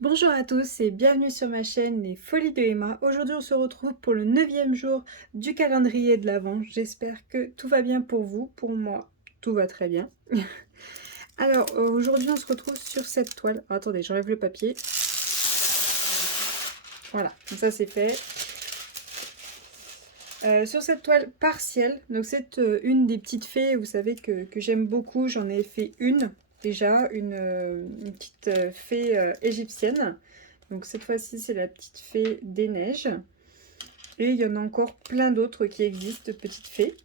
Bonjour à tous et bienvenue sur ma chaîne Les Folies de Emma. Aujourd'hui on se retrouve pour le 9e jour du calendrier de l'Avent. J'espère que tout va bien pour vous, pour moi tout va très bien. Alors aujourd'hui on se retrouve sur cette toile. Oh, attendez, j'enlève le papier. Voilà, comme ça c'est fait. Sur cette toile partielle, donc c'est une des petites fées, vous savez que j'aime beaucoup. J'en ai fait une déjà, une petite fée égyptienne. Donc cette fois-ci c'est la petite fée des neiges. Et il y en a encore plein d'autres qui existent, petites fées.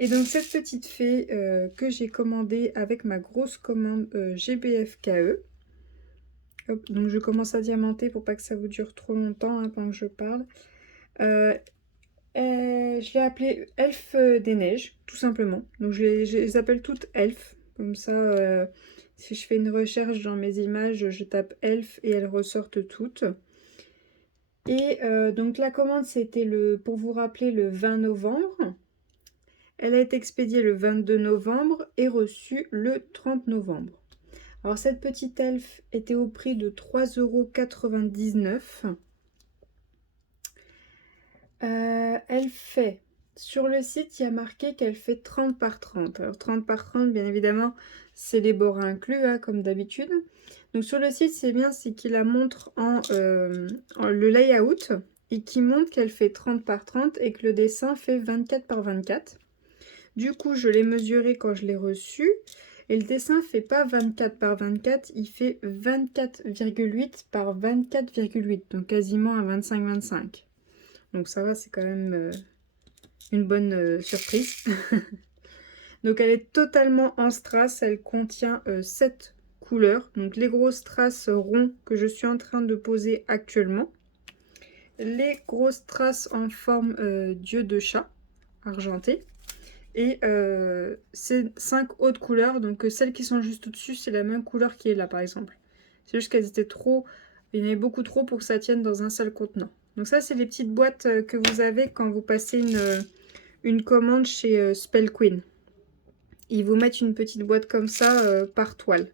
Et donc cette petite fée que j'ai commandée avec ma grosse commande GBFKE. Hop, donc je commence à diamanter pour pas que ça vous dure trop longtemps hein, pendant que je parle. Euh, je l'ai appelée Elfe des Neiges, tout simplement. Donc je les appelle toutes Elfe. Comme ça, si je fais une recherche dans mes images, je tape Elfe et elles ressortent toutes. Et donc la commande, c'était pour vous rappeler, le 20 novembre. Elle a été expédiée le 22 novembre et reçue le 30 novembre. Alors cette petite elfe était au prix de 3,99 €. Elle fait, sur le site, il y a marqué qu'elle fait 30 par 30. Alors 30 par 30, bien évidemment, c'est les bords inclus, hein, comme d'habitude. Donc sur le site, c'est bien, c'est qu'il la montre en le layout et qui montre qu'elle fait 30 par 30 et que le dessin fait 24 par 24. Du coup, je l'ai mesuré quand je l'ai reçu. Et le dessin ne fait pas 24 par 24, il fait 24,8 par 24,8. Donc quasiment un 25-25. Donc ça va, c'est quand même une bonne surprise. Donc elle est totalement en strass. Elle contient 7 couleurs. Donc les grosses strass ronds que je suis en train de poser actuellement. Les grosses strass en forme d'yeux de chat argenté. Et c'est 5 autres couleurs, donc celles qui sont juste au-dessus, c'est la même couleur qui est là par exemple. C'est juste qu'elles étaient trop, il y en avait beaucoup trop pour que ça tienne dans un seul contenant. Donc ça, c'est les petites boîtes que vous avez quand vous passez une commande chez Spell Queen. Ils vous mettent une petite boîte comme ça par toile.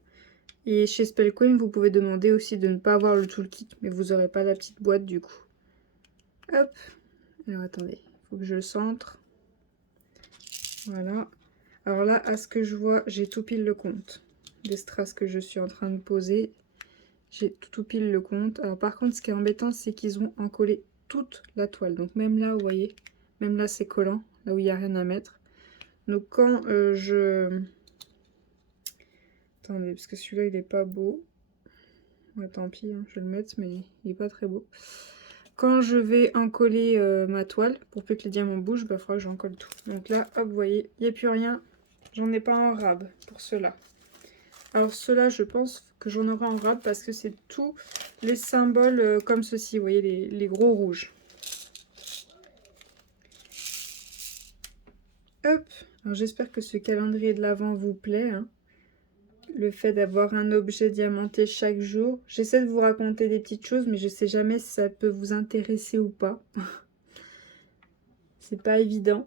Et chez Spell Queen, vous pouvez demander aussi de ne pas avoir le toolkit, mais vous n'aurez pas la petite boîte du coup. Hop, alors attendez, il faut que je le centre. Voilà. Alors là, à ce que je vois, j'ai tout pile le compte des strass que je suis en train de poser. J'ai tout pile le compte. Alors par contre, ce qui est embêtant, c'est qu'ils ont encollé toute la toile. Donc même là, vous voyez, même là, c'est collant, là où il n'y a rien à mettre. Donc quand je... Attendez, parce que celui-là, il est pas beau. Ouais, tant pis, hein, je vais le mettre, mais il est pas très beau. Quand je vais encoller ma toile, pour peu que les diamants bougent, il faudra que j'en colle tout. Donc là, hop, vous voyez, il n'y a plus rien. J'en ai pas en rab pour cela. Alors ceux-là, je pense que j'en aurai en rab parce que c'est tous les symboles comme ceci, vous voyez, les gros rouges. Hop, alors j'espère que ce calendrier de l'Avent vous plaît, hein. Le fait d'avoir un objet diamanté chaque jour. J'essaie de vous raconter des petites choses, mais je sais jamais si ça peut vous intéresser ou pas. C'est pas évident.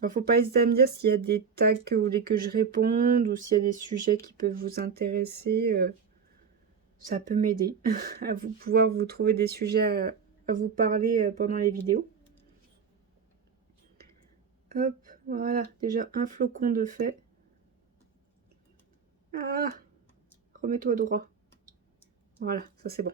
Alors, faut pas hésiter à me dire s'il y a des tags que vous voulez que je réponde ou s'il y a des sujets qui peuvent vous intéresser. Ça peut m'aider à pouvoir vous trouver des sujets à vous parler pendant les vidéos. Hop, voilà, déjà un flocon de fait. Ah, remets-toi droit. Voilà, ça c'est bon.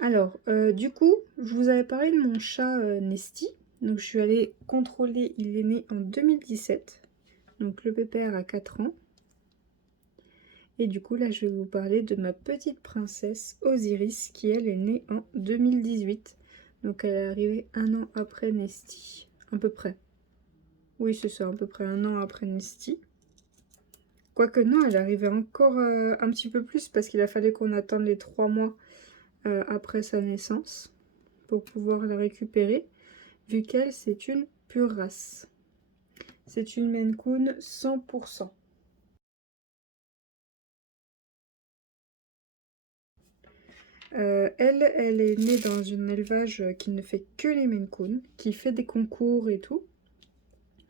Alors, du coup, je vous avais parlé de mon chat Nesty. Donc je suis allée contrôler, il est né en 2017. Donc le pépère a 4 ans. Et du coup, là, je vais vous parler de ma petite princesse Osiris, qui, elle, est née en 2018. Donc, elle est arrivée un an après Nesty, à peu près. Oui, c'est ça, à peu près un an après Nesty. Quoique non, elle est arrivée encore un petit peu plus, parce qu'il a fallu qu'on attende les 3 mois après sa naissance pour pouvoir la récupérer, vu qu'elle, c'est une pure race. C'est une Maine Coon 100%. Elle est née dans un élevage qui ne fait que les Maine Coon, qui fait des concours et tout.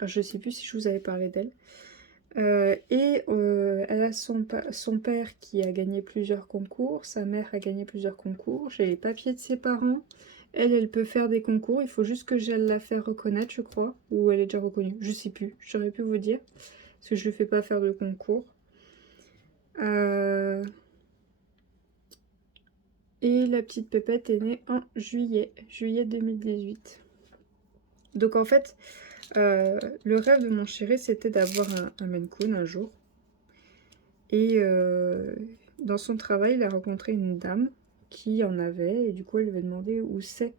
Alors, je sais plus si je vous avais parlé d'elle. Elle a son père qui a gagné plusieurs concours, sa mère a gagné plusieurs concours, j'ai les papiers de ses parents. Elle peut faire des concours, il faut juste que j'aille la faire reconnaître, je crois, ou elle est déjà reconnue, je sais plus, j'aurais pu vous dire, parce que je ne fais pas faire de concours. Et la petite Pépette est née en juillet 2018. Donc en fait, le rêve de mon chéri, c'était d'avoir un Maine Coon un jour. Et dans son travail, il a rencontré une dame qui en avait. Et du coup, elle lui avait demandé où c'est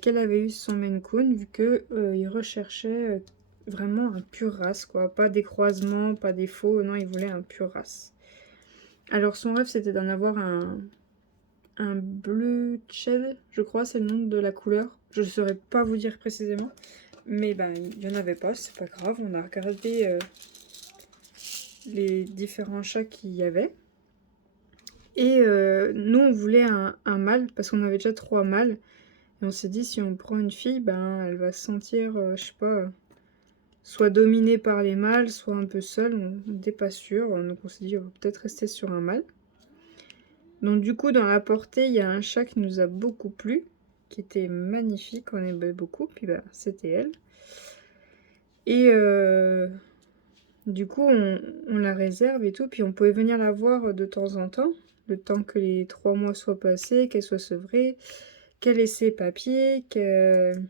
qu'elle avait eu son Maine Coon, vu qu'il recherchait vraiment un pur race, quoi. Pas des croisements, pas des faux. Non, il voulait un pur race. Alors son rêve, c'était d'en avoir un bleu Tchède, je crois, c'est le nom de la couleur. Je ne saurais pas vous dire précisément. Mais ben, il n'y en avait pas, c'est pas grave. On a regardé les différents chats qu'il y avait. Et nous, on voulait un mâle, parce qu'on avait déjà 3 mâles. Et on s'est dit, si on prend une fille, ben, elle va se sentir, je sais pas, soit dominée par les mâles, soit un peu seule. On n'était pas sûr. Donc on s'est dit, on va peut-être rester sur un mâle. Donc du coup, dans la portée, il y a un chat qui nous a beaucoup plu, qui était magnifique, on aimait beaucoup, puis bah, c'était elle. Et du coup, on la réserve et tout, puis on pouvait venir la voir de temps en temps, le temps que les 3 mois soient passés, qu'elle soit sevrée, qu'elle ait ses papiers, qu'elle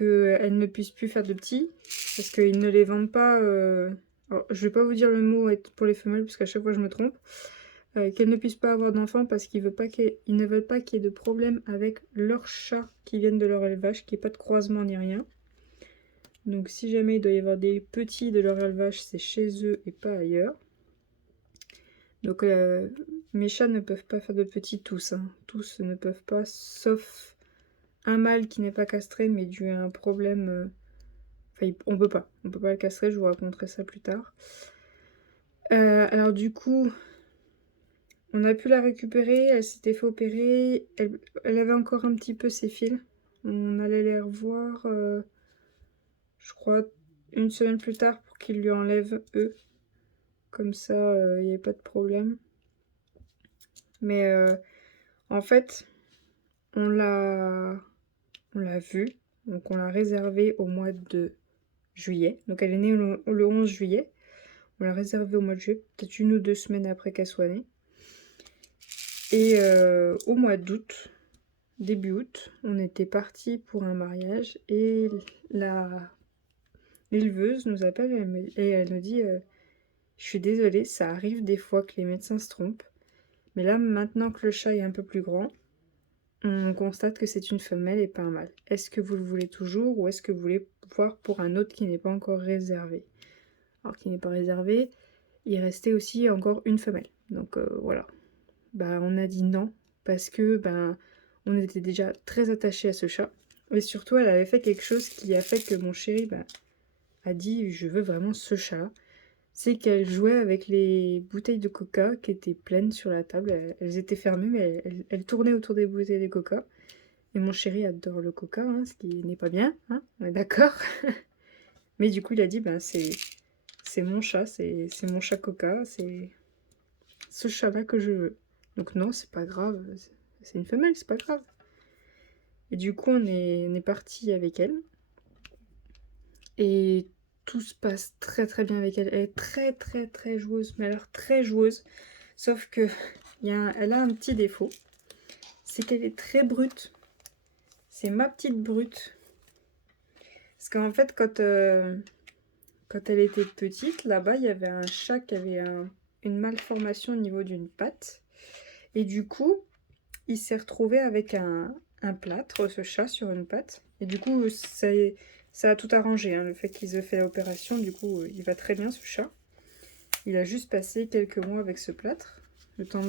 ne puisse plus faire de petits, parce qu'ils ne les vendent pas... Alors, je vais pas vous dire le mot pour les femelles, parce qu'à chaque fois je me trompe. Qu'elles ne puissent pas avoir d'enfants parce qu'ils ne veulent pas qu'il y ait de problème avec leurs chats qui viennent de leur élevage, qu'il n'y ait pas de croisement ni rien. Donc si jamais il doit y avoir des petits de leur élevage, c'est chez eux et pas ailleurs. Donc mes chats ne peuvent pas faire de petits tous. Hein. Tous ne peuvent pas, sauf un mâle qui n'est pas castré, mais dû à un problème... Enfin, on peut pas le castrer, je vous raconterai ça plus tard. Alors du coup... On a pu la récupérer, elle s'était fait opérer, elle avait encore un petit peu ses fils. On allait les revoir, je crois, 1 semaine plus tard pour qu'ils lui enlèvent eux. Comme ça, il n'y avait pas de problème. Mais en fait, on l'a vue, donc on l'a réservée au mois de juillet. Donc elle est née le 11 juillet. On l'a réservée au mois de juillet, peut-être 1 ou 2 semaines après qu'elle soit née. Et au mois d'août, début août, on était parti pour un mariage et l'éleveuse nous appelle et elle nous dit je suis désolée, ça arrive des fois que les médecins se trompent, mais là maintenant que le chat est un peu plus grand, on constate que c'est une femelle et pas un mâle. Est-ce que vous le voulez toujours ou est-ce que vous voulez voir pour un autre qui n'est pas encore réservé? Alors qui n'est pas réservé, il restait aussi encore une femelle. Donc voilà. Bah on a dit non parce que on était déjà très attachés à ce chat. Et surtout, elle avait fait quelque chose qui a fait que mon chéri a dit je veux vraiment ce chat. C'est qu'elle jouait avec les bouteilles de coca qui étaient pleines sur la table. Elles étaient fermées, mais elle tournait autour des bouteilles de coca. Et mon chéri adore le coca, hein, ce qui n'est pas bien, hein, on est d'accord. Mais du coup, il a dit c'est mon chat, c'est mon chat coca, c'est ce chat-là que je veux. Donc non, c'est pas grave, c'est une femelle, c'est pas grave. Et du coup, on est parti avec elle. Et tout se passe très très bien avec elle. Elle est très très très joueuse, mais alors très joueuse. Sauf que elle a un petit défaut. C'est qu'elle est très brute. C'est ma petite brute. Parce qu'en fait, quand elle était petite, là-bas, il y avait un chat qui avait une malformation au niveau d'une patte. Et du coup, il s'est retrouvé avec un plâtre, ce chat, sur une patte. Et du coup, ça a tout arrangé, hein, le fait qu'ils aient fait l'opération. Du coup, il va très bien, ce chat. Il a juste passé quelques mois avec ce plâtre, le temps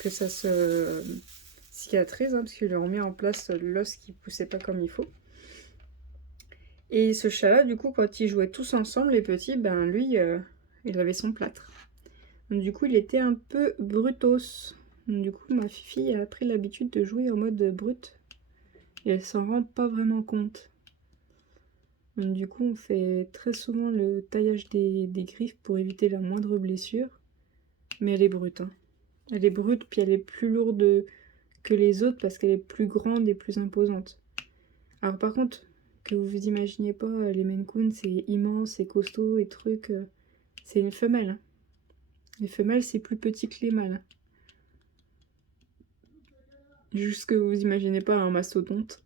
que ça se cicatrise, hein, parce qu'ils lui ont mis en place l'os qui poussait pas comme il faut. Et ce chat-là, du coup, quand ils jouaient tous ensemble, les petits, lui, il avait son plâtre. Donc, du coup, il était un peu brutos. Donc, du coup, ma fille a pris l'habitude de jouer en mode brut. Et elle s'en rend pas vraiment compte. Donc, du coup, on fait très souvent le taillage des griffes pour éviter la moindre blessure. Mais elle est brute, hein. Elle est brute, puis elle est plus lourde que les autres parce qu'elle est plus grande et plus imposante. Alors par contre, que vous vous imaginez pas, les Maine Coon, c'est immense, c'est costaud et trucs. C'est une femelle, hein. Les femelles, c'est plus petit que les mâles. Juste que vous imaginez pas un mastodonte.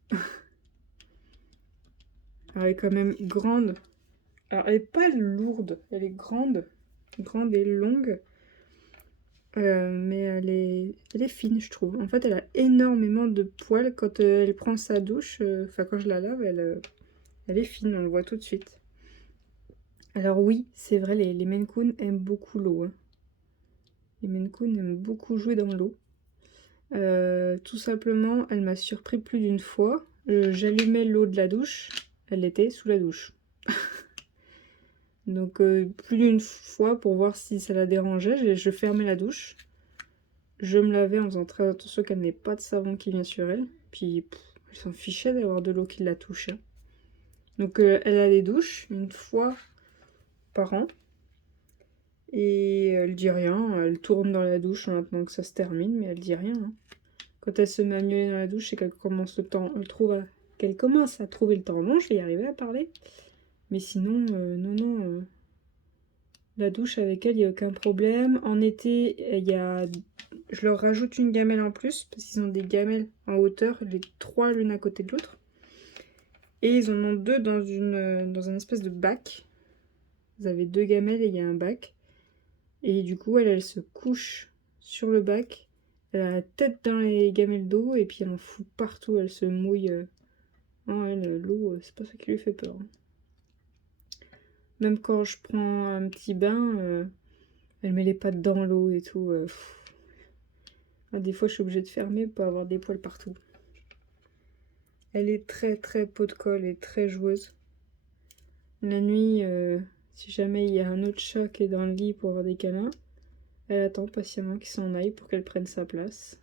Elle est quand même grande. Alors elle est pas lourde, elle est grande. Grande et longue. Mais elle est fine, je trouve. En fait, elle a énormément de poils. Quand elle prend sa douche, enfin quand je la lave, elle est fine, on le voit tout de suite. Alors oui, c'est vrai, les Maine Coon aiment beaucoup l'eau, hein. Les Maine Coon aiment beaucoup jouer dans l'eau. Tout simplement, elle m'a surpris plus d'une fois. J'allumais l'eau de la douche, elle était sous la douche. Donc plus d'une fois pour voir si ça la dérangeait, je fermais la douche. Je me lavais en faisant très attention qu'elle n'ait pas de savon qui vient sur elle. Puis elle s'en fichait d'avoir de l'eau qui la touchait. Donc elle a des douches une fois par an. Et elle dit rien, elle tourne dans la douche en attendant que ça se termine, mais elle dit rien, hein. Quand elle se met à miauler dans la douche, c'est qu'elle commence qu'elle commence à trouver le temps long, je vais y arriver à parler. Mais sinon, non. La douche avec elle, il n'y a aucun problème. En été, je leur rajoute une gamelle en plus, parce qu'ils ont des gamelles en hauteur, les trois l'une à côté de l'autre. Et ils en ont deux dans un espèce de bac. Vous avez deux gamelles et il y a un bac. Et du coup, elle se couche sur le bac. Elle a la tête dans les gamelles d'eau et puis elle en fout partout. Elle se mouille. Non, elle, l'eau, c'est pas ça qui lui fait peur, hein. Même quand je prends un petit bain, elle met les pattes dans l'eau et tout. Ah, des fois, je suis obligée de fermer pour avoir des poils partout. Elle est très très pot de colle et très joueuse. La nuit, si jamais il y a un autre chat qui est dans le lit pour avoir des câlins, elle attend patiemment qu'il s'en aille pour qu'elle prenne sa place.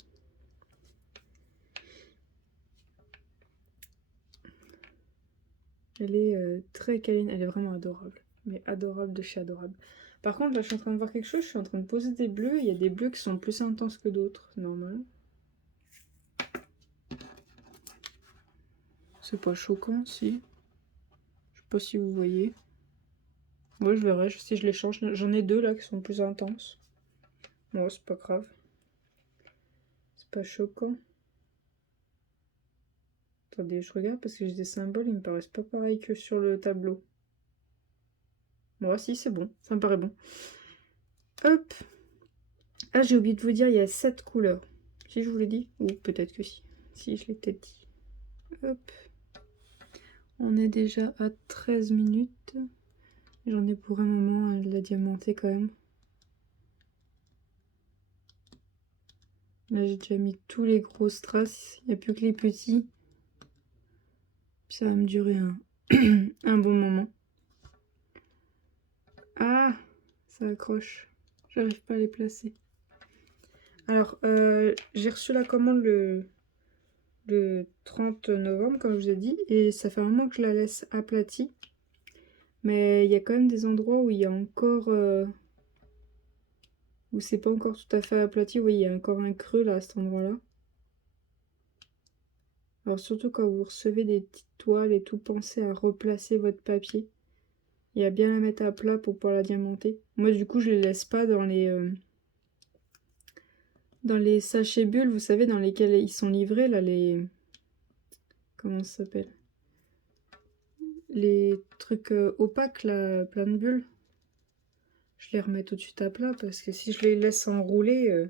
Elle est très câline, elle est vraiment adorable. Mais adorable de chez adorable. Par contre, là, je suis en train de voir quelque chose, je suis en train de poser des bleus. Il y a des bleus qui sont plus intenses que d'autres, c'est normal. C'est pas choquant, si. Je sais pas si vous voyez. Moi, je verrai si je les change. J'en ai deux là qui sont plus intenses. Bon, c'est pas grave. C'est pas choquant. Attendez, je regarde parce que j'ai des symboles, ils me paraissent pas pareils que sur le tableau. Bon, si, c'est bon, ça me paraît bon. Hop. Ah, j'ai oublié de vous dire, il y a 7 couleurs. Si je vous l'ai dit, ou peut-être que si. Si, je l'ai peut-être dit. Hop. On est déjà à 13 minutes. J'en ai pour un moment à la diamanter quand même. Là, j'ai déjà mis tous les gros strass. Il n'y a plus que les petits. Puis ça va me durer un bon moment. Ah, ça accroche. J'arrive pas à les placer. Alors, j'ai reçu la commande le 30 novembre, comme je vous ai dit, et ça fait un moment que je la laisse aplatie. Mais il y a quand même des endroits où il y a encore... où c'est pas encore tout à fait aplati. Oui, il y a encore un creux là, à cet endroit-là. Alors surtout quand vous recevez des petites toiles et tout, pensez à replacer votre papier. Et à bien la mettre à plat pour pouvoir la diamanter. Moi, du coup, je les laisse pas dans les sachets bulles, vous savez, dans lesquels ils sont livrés, là, les... Comment ça s'appelle? Les trucs opaques, là, plein de bulles. Je les remets tout de suite à plat, parce que si je les laisse enrouler,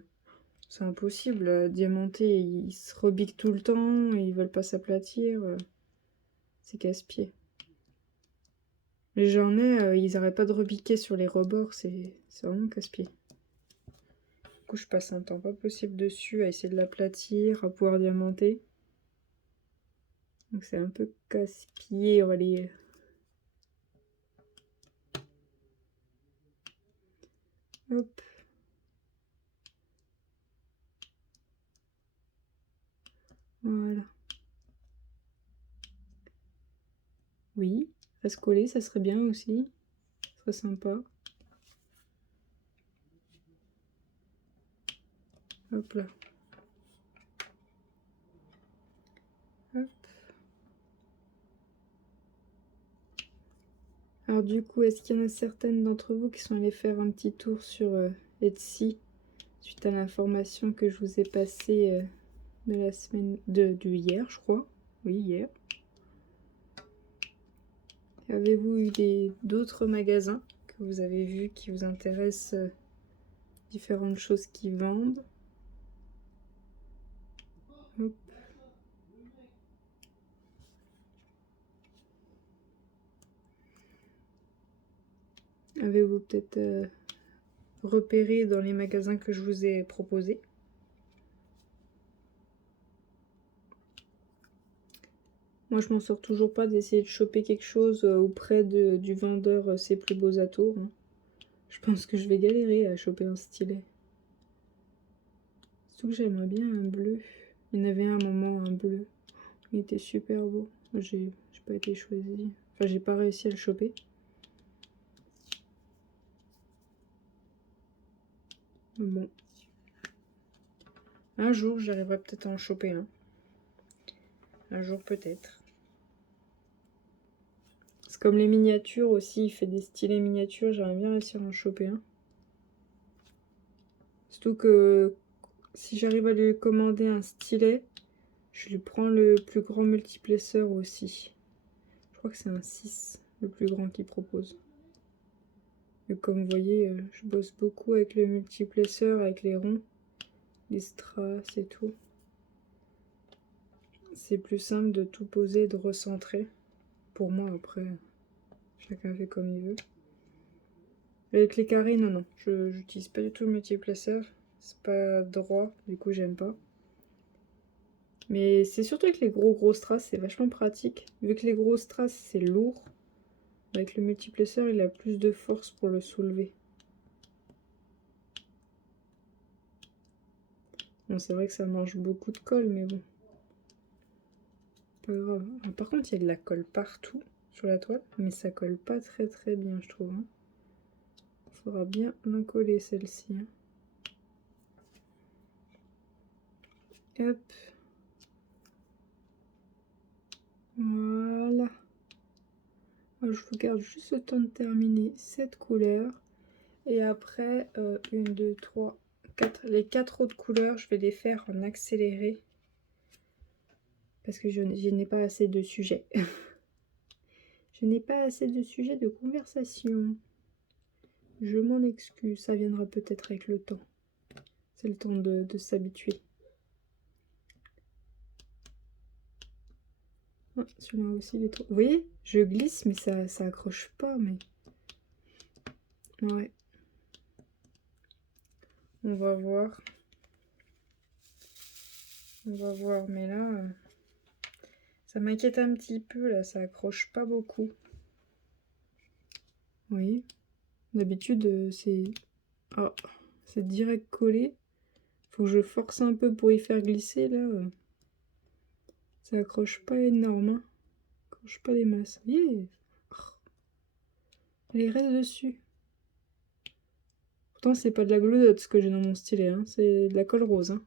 c'est impossible. Diamanter, ils se rebiquent tout le temps, ils veulent pas s'aplatir. C'est casse-pied. Les j'en ai, ils arrêtent pas de rebiquer sur les rebords, c'est vraiment casse-pied. Du coup, je passe un temps pas possible dessus à essayer de l'aplatir, à pouvoir diamanter. Donc c'est un peu casse-pied, on va les... Hop. Voilà. Oui, à se coller, ça serait bien aussi. Ça serait sympa. Hop là. Hop. Alors du coup, est-ce qu'il y en a certaines d'entre vous qui sont allées faire un petit tour sur Etsy suite à l'information que je vous ai passée de la semaine du hier, je crois. Oui, hier. Avez-vous eu d'autres magasins que vous avez vus qui vous intéressent, différentes choses qui vendent? Hop. Avez-vous peut-être repéré dans les magasins que je vous ai proposés? Moi, je m'en sors toujours pas d'essayer de choper quelque chose auprès du vendeur C'est Plus Beaux Atours. Hein. Je pense que je vais galérer à choper un stylet. Surtout que j'aimerais bien un bleu. Il y en avait un moment, un bleu. Il était super beau. J'ai pas été choisie. Enfin, j'ai pas réussi à le choper. Bon. Un jour, j'arriverai peut-être à en choper un. Un jour, peut-être. C'est comme les miniatures aussi. Il fait des stylets miniatures. J'aimerais bien réussir à en choper un. Surtout que si j'arrive à lui commander un stylet, je lui prends le plus grand multiplesseur aussi. Je crois que c'est un 6, le plus grand qu'il propose. Et comme vous voyez, je bosse beaucoup avec le multiplesseur, avec les ronds, les strass et tout. C'est plus simple de tout poser et de recentrer. Pour moi, après, chacun fait comme il veut. Avec les carrés, non, je n'utilise pas du tout le multiplesseur. C'est pas droit, du coup, j'aime pas. Mais c'est surtout avec les gros strass, c'est vachement pratique. Vu que les gros strass, c'est lourd, avec le multiplesseur, il a plus de force pour le soulever. Bon, c'est vrai que ça mange beaucoup de colle, mais bon. Pas grave. Ah, par contre, il y a de la colle partout sur la toile, mais ça colle pas très bien, je trouve. Hein. Faudra bien l'en coller celle-ci. Hein. Hop. Voilà. Je vous garde juste le temps de terminer cette couleur. Et après, 1, 2, 3, 4. Les 4 autres couleurs, je vais les faire en accéléré. Parce que je n'ai pas assez de sujets. Je n'ai pas assez de sujets de conversation. Je m'en excuse, ça viendra peut-être avec le temps. C'est le temps de s'habituer. Ah, celui-là aussi, il est trop... Vous voyez, je glisse, mais ça accroche pas, mais... Ouais. On va voir. On va voir, mais là... ça m'inquiète un petit peu, là, ça accroche pas beaucoup. Vous voyez, d'habitude, c'est... Ah, c'est direct collé. Faut que je force un peu pour y faire glisser, là. Ça accroche pas énorme, hein. Ça accroche pas des masses. Vous voyez, elle reste dessus. Pourtant, c'est pas de la goulotte ce que j'ai dans mon stylet, hein. C'est de la colle rose. Hein.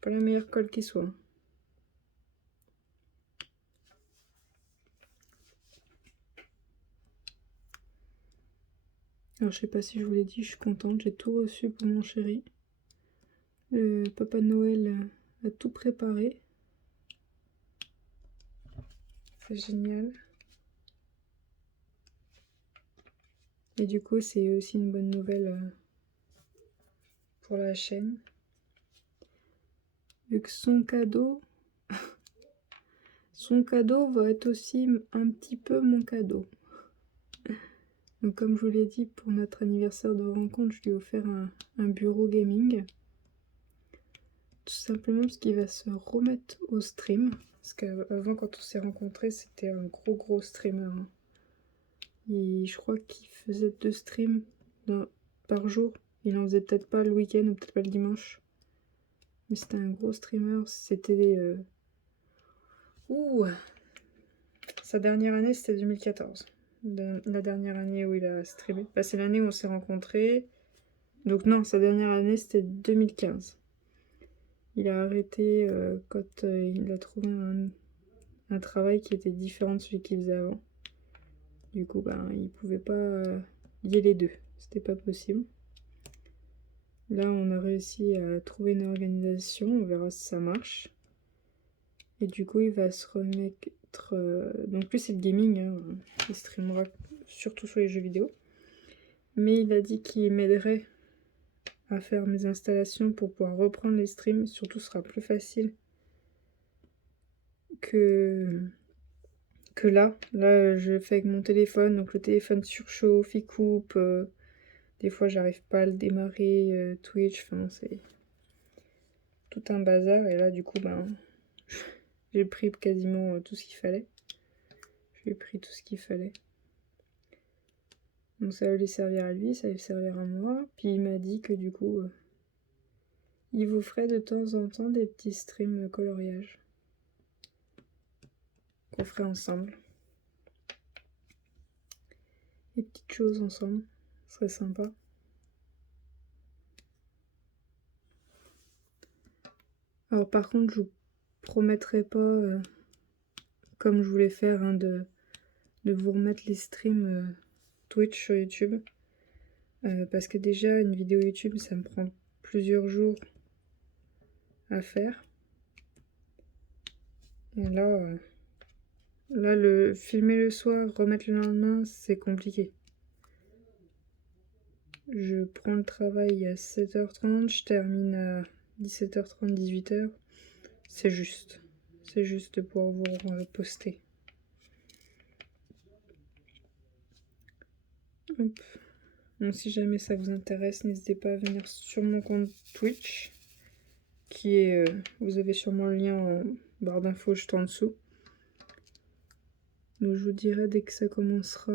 Pas la meilleure colle qui soit. Alors, je sais pas si je vous l'ai dit, je suis contente. J'ai tout reçu pour mon chéri. Le Papa Noël a tout préparé. C'est génial. Et du coup, c'est aussi une bonne nouvelle pour la chaîne. Vu que son cadeau va être aussi un petit peu mon cadeau. Donc comme je vous l'ai dit, pour notre anniversaire de rencontre, je lui ai offert un bureau gaming. Tout simplement parce qu'il va se remettre au stream. Parce qu'avant, quand on s'est rencontrés, c'était un gros streamer. Hein. Je crois qu'il faisait 2 streams par jour. Il en faisait peut-être pas le week-end ou peut-être pas le dimanche. Mais c'était un gros streamer. C'était... Ouh! Sa dernière année, c'était 2014. La dernière année où il a streamé. Bah, c'est l'année où on s'est rencontrés. Donc non, sa dernière année, c'était 2015. Il a arrêté quand il a trouvé un travail qui était différent de celui qu'il faisait avant. Du coup, ben, il pouvait pas lier les deux. C'était pas possible. Là, on a réussi à trouver une organisation. On verra si ça marche. Et du coup, il va se remettre... Donc lui, c'est le gaming. Hein. Il streamera surtout sur les jeux vidéo. Mais il a dit qu'il m'aiderait à faire mes installations pour pouvoir reprendre les streams. Surtout, ce sera plus facile que là. Là, je fais avec mon téléphone. Donc le téléphone surchauffe, il coupe. Des fois, j'arrive pas à le démarrer. Twitch, enfin, c'est tout un bazar. Et là, du coup, ben, j'ai pris quasiment tout ce qu'il fallait. J'ai pris tout ce qu'il fallait. Donc ça va lui servir à lui, ça va lui servir à moi. Puis il m'a dit que du coup, il vous ferait de temps en temps des petits streams coloriage. Qu'on ferait ensemble. Des petites choses ensemble. Ce serait sympa. Alors par contre, je vous promettrai pas, comme je voulais faire, hein, de vous remettre les streams Twitch sur YouTube. Parce que déjà, une vidéo YouTube, ça me prend plusieurs jours à faire. Et là, le filmer le soir, remettre le lendemain, c'est compliqué. Je prends le travail à 7h30, je termine à 17h30, 18h. C'est juste. C'est juste pour vous poster. Hop. Donc si jamais ça vous intéresse, n'hésitez pas à venir sur mon compte Twitch, qui est, vous avez sûrement le lien en barre d'infos juste en dessous. Donc je vous dirai dès que ça commencera,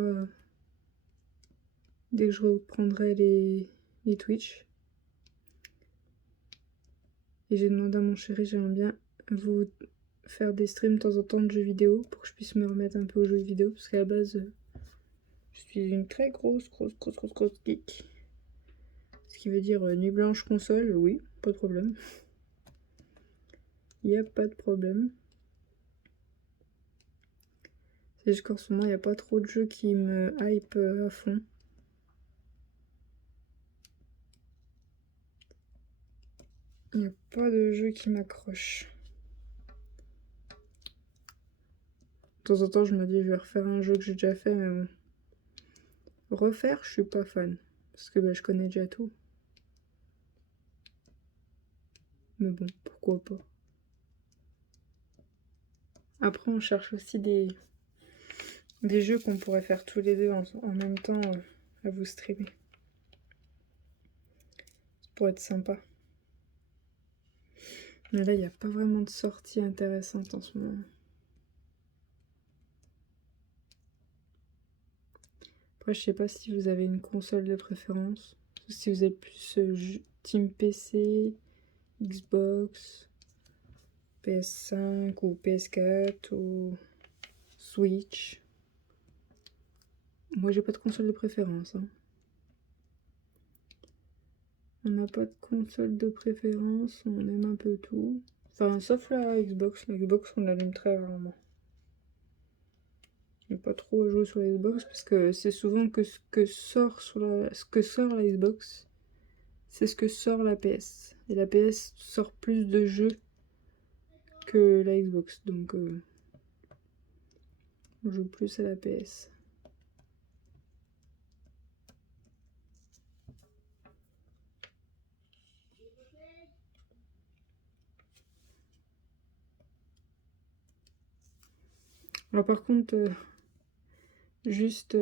dès que je reprendrai les Twitch. Et j'ai demandé à mon chéri, j'aimerais bien vous faire des streams de temps en temps de jeux vidéo pour que je puisse me remettre un peu aux jeux vidéo, parce qu'à la base, je suis une très grosse geek. Ce qui veut dire nuit blanche console, oui, pas de problème. Il n'y a pas de problème. C'est juste qu'en ce moment, il n'y a pas trop de jeux qui me hype à fond. Il n'y a pas de jeu qui m'accroche. De temps en temps, je me dis, je vais refaire un jeu que j'ai déjà fait, mais bon. Refaire, je suis pas fan. Parce que bah, je connais déjà tout. Mais bon, pourquoi pas. Après, on cherche aussi des jeux qu'on pourrait faire tous les deux en même temps à vous streamer. Ça pourrait être sympa. Mais là, il n'y a pas vraiment de sortie intéressante en ce moment. Après, je sais pas si vous avez une console de préférence. Si vous êtes plus team PC, Xbox, PS5 ou PS4 ou Switch. Moi, j'ai pas de console de préférence. Hein. On n'a pas de console de préférence, on aime un peu tout. Enfin, sauf la Xbox. La Xbox, on l'allume très rarement. Je n'ai pas trop joué sur la Xbox parce que c'est souvent que ce que sort la Xbox, c'est ce que sort la PS. Et la PS sort plus de jeux que la Xbox. Donc, on joue plus à la PS. Alors par contre, juste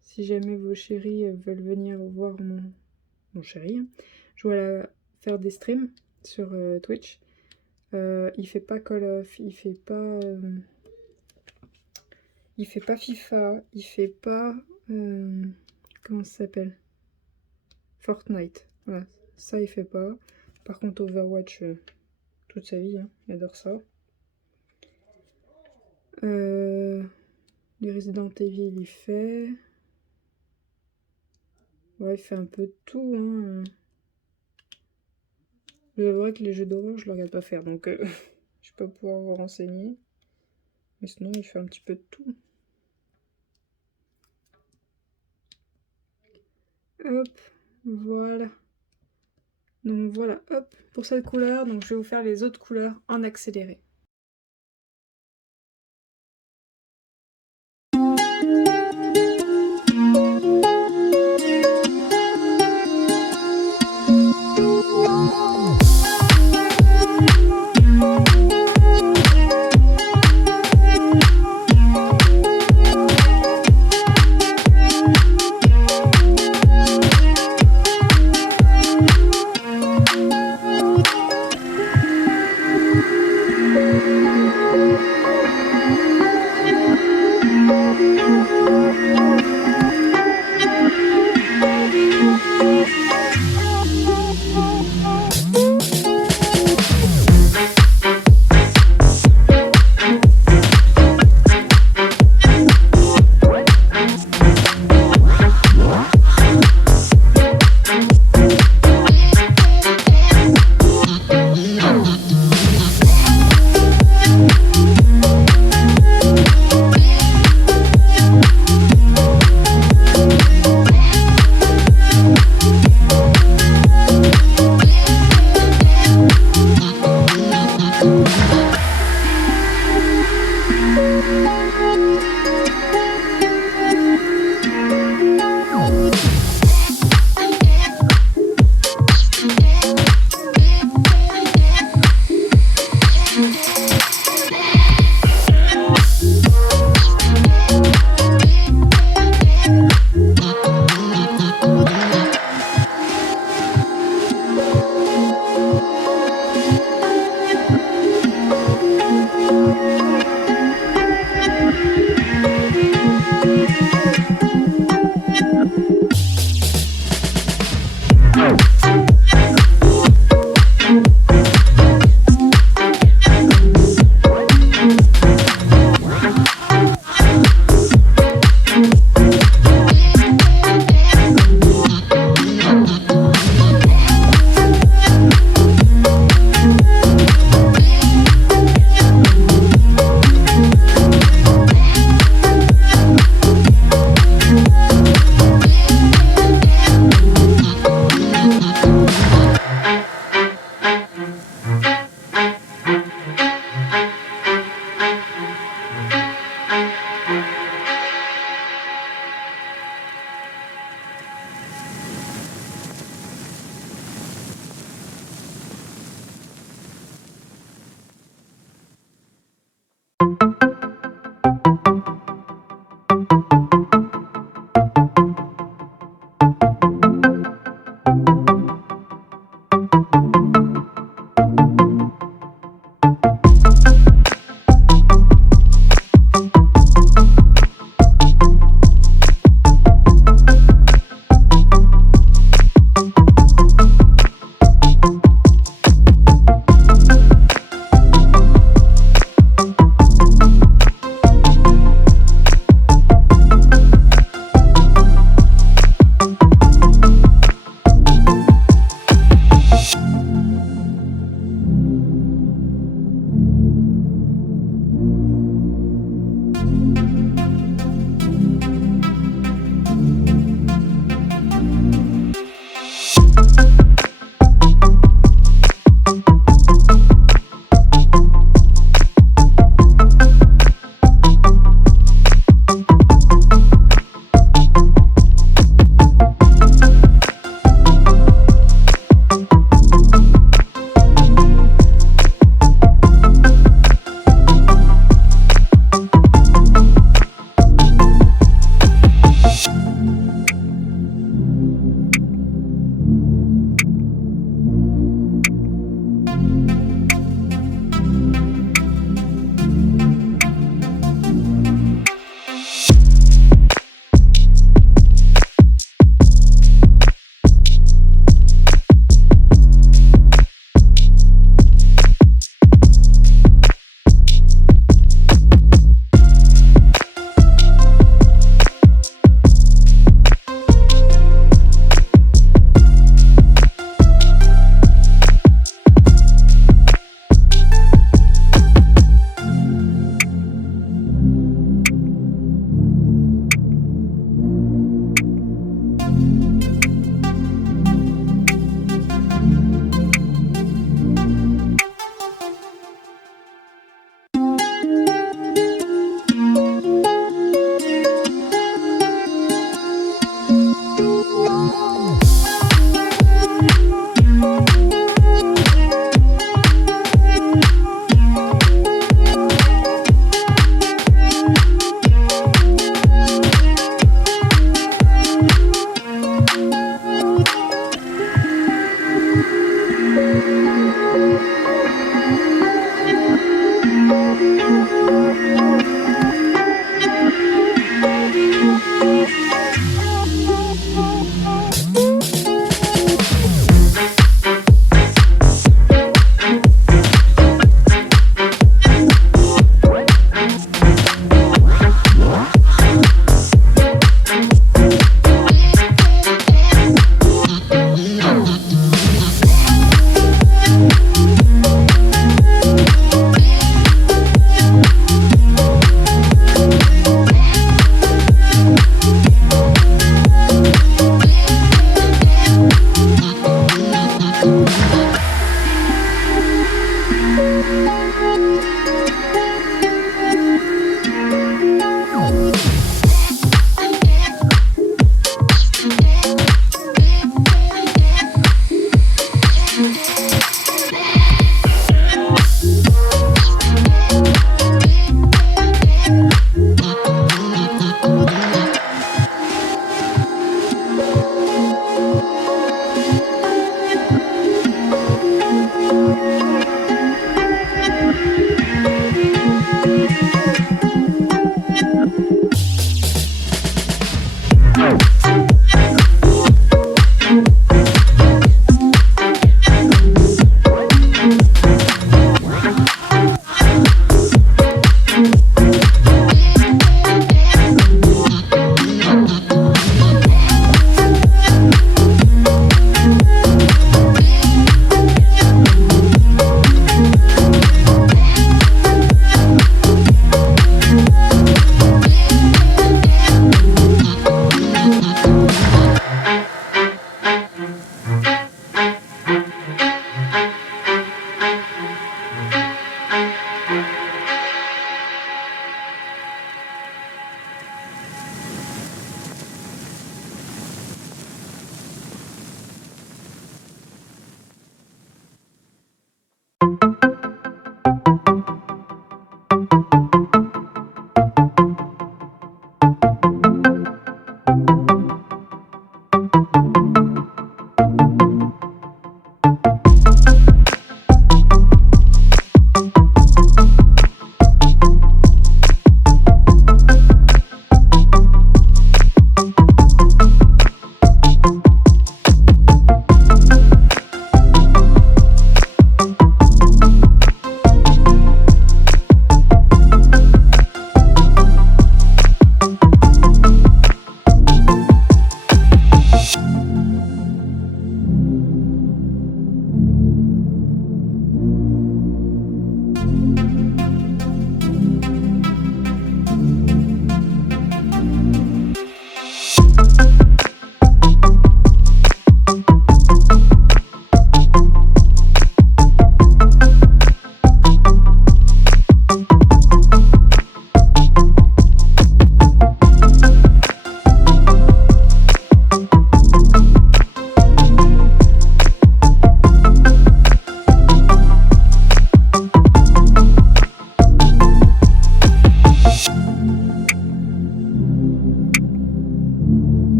si jamais vos chéris veulent venir voir mon chéri, hein, je vais faire des streams sur Twitch. Il fait pas Call of, il fait pas FIFA, il fait pas comment ça s'appelle, Fortnite. Voilà, ça il fait pas. Par contre Overwatch toute sa vie, hein, il adore ça. Les Resident Evil, il fait... Ouais, il fait un peu de tout, hein. Je vrai que les jeux d'horreur, je ne le regarde pas faire, donc je vais pas pouvoir vous renseigner. Mais sinon, il fait un petit peu de tout. Hop, voilà. Donc voilà, hop, pour cette couleur. Donc je vais vous faire les autres couleurs en accéléré.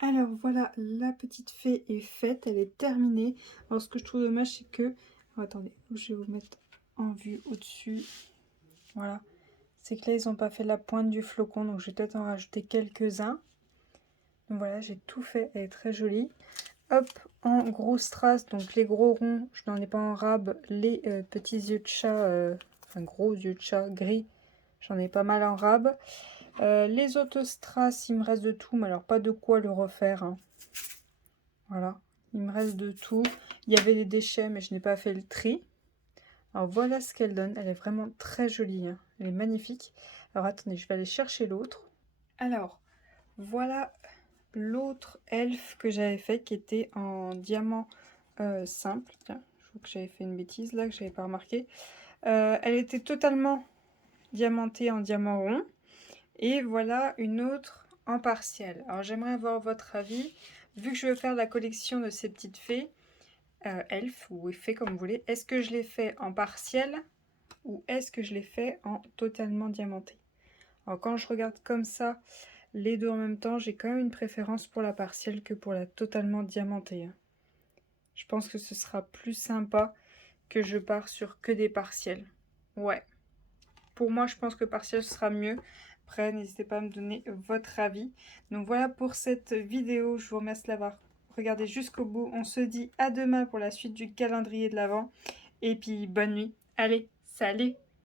Alors voilà, la petite fée est faite, elle est terminée. Alors ce que je trouve dommage, c'est que... Oh, attendez, je vais vous mettre en vue au-dessus. Voilà. C'est que là, ils n'ont pas fait la pointe du flocon, donc je vais peut-être en rajouter quelques-uns. Donc voilà, j'ai tout fait, elle est très jolie. Hop, en gros strass, donc les gros ronds, je n'en ai pas en rab. Les petits yeux de chat, enfin gros yeux de chat gris, j'en ai pas mal en rab. Les autostrass, il me reste de tout, mais alors pas de quoi le refaire, hein. Voilà, il me reste de tout. Il y avait des déchets, mais je n'ai pas fait le tri. Alors voilà ce qu'elle donne, elle est vraiment très jolie, hein. Elle est magnifique. Alors attendez, je vais aller chercher l'autre. Alors, voilà l'autre elfe que j'avais fait qui était en diamant simple. Tiens, je trouve que j'avais fait une bêtise là, que j'avais pas remarqué. Elle était totalement diamantée en diamant rond. Et voilà une autre en partiel. Alors j'aimerais avoir votre avis. Vu que je veux faire la collection de ces petites fées, elfes ou fées comme vous voulez, est-ce que je les fais en partiel ou est-ce que je les fais en totalement diamanté? Alors quand je regarde comme ça, les deux en même temps, j'ai quand même une préférence pour la partielle que pour la totalement diamantée, hein. Je pense que ce sera plus sympa que je pars sur que des partiels. Ouais. Pour moi, je pense que partiel sera mieux. Après, n'hésitez pas à me donner votre avis. Donc voilà pour cette vidéo. Je vous remercie de l'avoir regardé jusqu'au bout. On se dit à demain pour la suite du calendrier de l'Avent. Et puis, bonne nuit. Allez, salut!